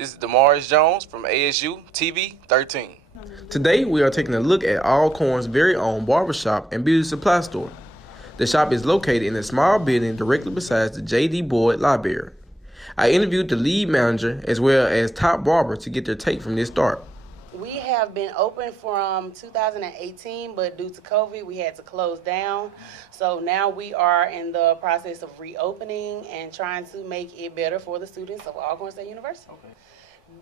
This is Damaris Jones from ASU TV 13. Today we are taking a look at Alcorn's very own barbershop and beauty supply store. The shop is located in a small building directly beside the J.D. Boyd Library. I interviewed the lead manager as well as top barber to get their take from this start. We have been open from 2018, but due to COVID, we had to close down. So now we are in the process of reopening and trying to make it better for the students of Alcorn State University. Okay.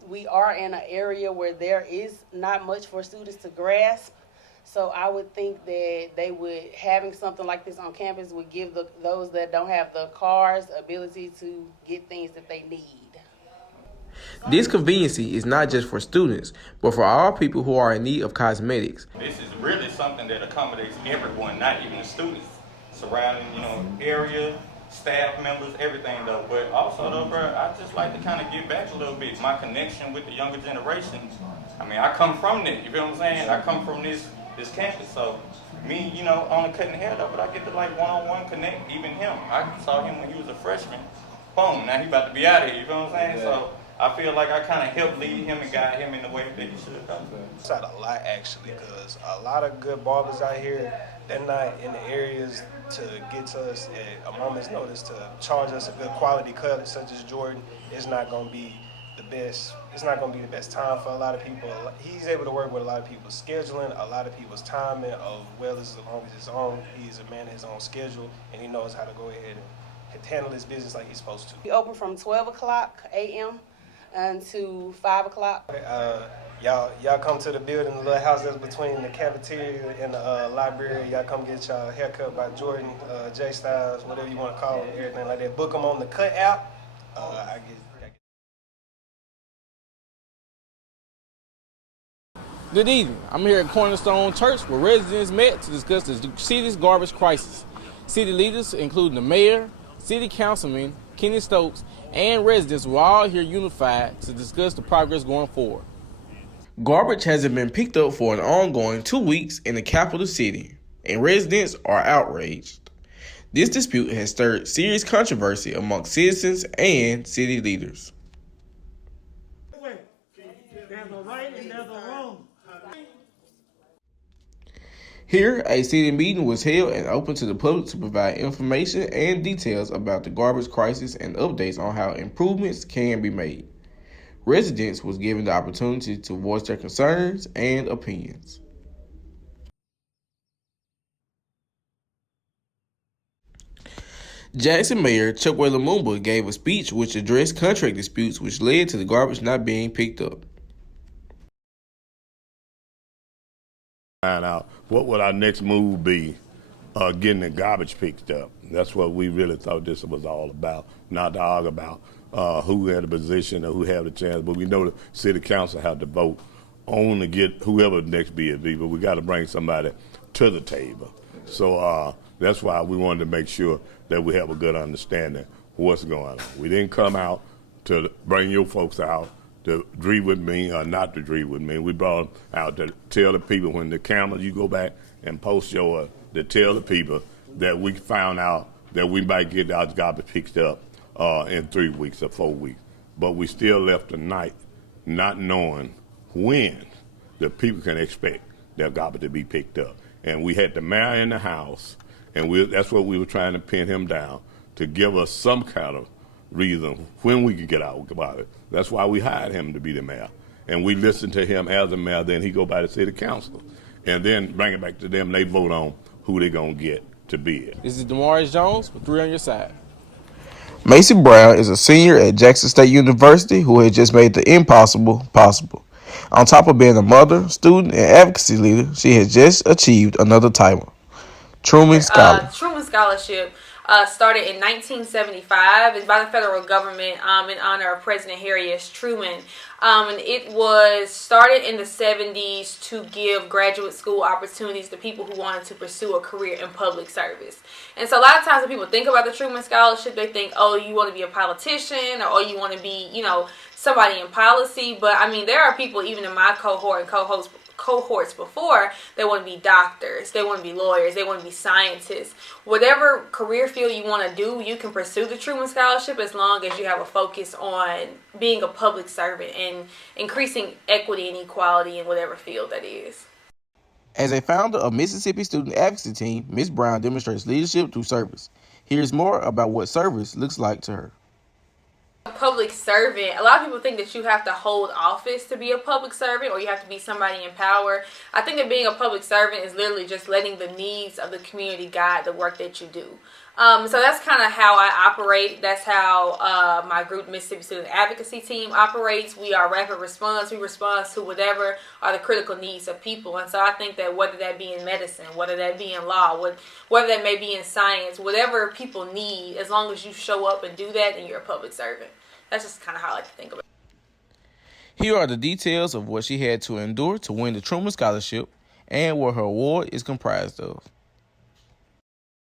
We are in an area where there is not much for students to grasp. So I would think that having something like this on campus would give those that don't have the cars ability to get things that they need. This conveniency is not just for students, but for all people who are in need of cosmetics. This is really something that accommodates everyone, not even the students. Surrounding, area, staff members, everything though. But also though, bro, I just like to kind of get back a little bit. My connection with the younger generation. I mean, I come from it, you feel what I'm saying? I come from this campus, so me, only cutting hair though, but I get to like one-on-one connect, even him. I saw him when he was a freshman. Boom, now he about to be out of here, you feel what I'm saying? Yeah. So I feel like I kind of helped lead him and guide him in the way that he should go. It's not a lot actually, because a lot of good barbers out here, they're not in the areas to get to us at a moment's notice to charge us a good quality cut such as Jordan. It's not going to be the best. It's not going to be the best time for a lot of people. He's able to work with a lot of people's scheduling, a lot of people's timing, as well as long as his own. He's a man of his own schedule, and he knows how to go ahead and handle his business like he's supposed to. We open from 12 o'clock a.m. until 5 o'clock. Y'all come to the building, the little house that's between the cafeteria and the library. Y'all come get y'all haircut by Jordan, J Styles, whatever you want to call him, everything like that. Book them on the Cut app. Good evening. I'm here at Cornerstone Church where residents met to discuss the city's garbage crisis. City leaders, including the mayor, city councilman, Kenny Stokes, and residents were all here unified to discuss the progress going forward. Garbage hasn't been picked up for an ongoing 2 weeks in the capital city, and residents are outraged. This dispute has stirred serious controversy among citizens and city leaders. Here, a city meeting was held and open to the public to provide information and details about the garbage crisis and updates on how improvements can be made. Residents was given the opportunity to voice their concerns and opinions. Jackson Mayor Chokwe Lumumba gave a speech which addressed contract disputes which led to the garbage not being picked up. Find out what would our next move be, getting the garbage picked up. That's what we really thought this was all about, not to argue about who had a position or who had a chance. But we know the city council had to vote on to get whoever the next bid be, but we got to bring somebody to the table. So that's why we wanted to make sure that we have a good understanding of what's going on. We didn't come out to bring your folks out to agree with me or not to agree with me. We brought them out to tell the people when the cameras, you go back and post yours, to tell the people that we found out that we might get our garbage picked up in 3 weeks or 4 weeks. But we still left tonight not knowing when the people can expect their garbage to be picked up. And we had the mayor in the house, and that's what we were trying to pin him down, to give us some kind of reason when we could get out about it. That's why we hired him to be the mayor. And we listened to him as the mayor, then he go by the city council. And then bring it back to them, they vote on who they're going to get to be it. This is Damaris Jones with 3 on your side. Macy Brown is a senior at Jackson State University who has just made the impossible possible. On top of being a mother, student, and advocacy leader, she has just achieved another title, Truman Scholar. Truman Scholarship started in 1975. It's by the federal government in honor of President Harry S. Truman. And it was started in the 70s to give graduate school opportunities to people who wanted to pursue a career in public service. And so a lot of times when people think about the Truman Scholarship, they think, oh, you want to be a politician, or oh, you want to be, somebody in policy. But I mean, there are people even in my cohort and co-host cohorts before, they want to be doctors, they want to be lawyers, they want to be scientists. Whatever career field you want to do, you can pursue the Truman Scholarship as long as you have a focus on being a public servant and increasing equity and equality in whatever field that is. As a founder of Mississippi Student Advocacy Team, Ms. Brown demonstrates leadership through service. Here's more about what service looks like to her. Public servant, a lot of people think that you have to hold office to be a public servant, or you have to be somebody in power. I think that being a public servant is literally just letting the needs of the community guide the work that you do. So that's kind of how I operate. That's how my group, Mississippi Student Advocacy Team, operates. We are rapid response. We respond to whatever are the critical needs of people. And so I think that whether that be in medicine, whether that be in law, whether that may be in science, whatever people need, as long as you show up and do that, then you're a public servant. That's just kind of how I like to think about it. Here are the details of what she had to endure to win the Truman Scholarship and what her award is comprised of.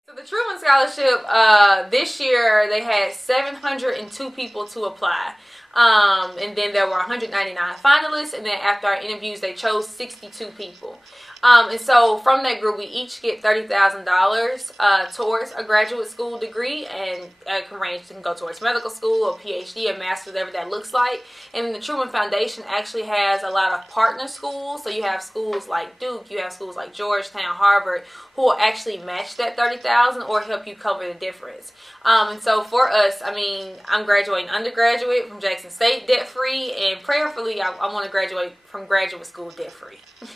So the Truman Scholarship, this year they had 702 people to apply. And then there were 199 finalists, and then after our interviews, they chose 62 people. And so from that group, we each get $30,000 towards a graduate school degree, and it can go towards medical school, a PhD, a master's, whatever that looks like. And the Truman Foundation actually has a lot of partner schools. So you have schools like Duke, you have schools like Georgetown, Harvard, who will actually match that $30,000 or help you cover the difference. And so for us, I mean, I'm graduating undergraduate from Jackson State debt-free, and prayerfully, I want to graduate from graduate school debt-free.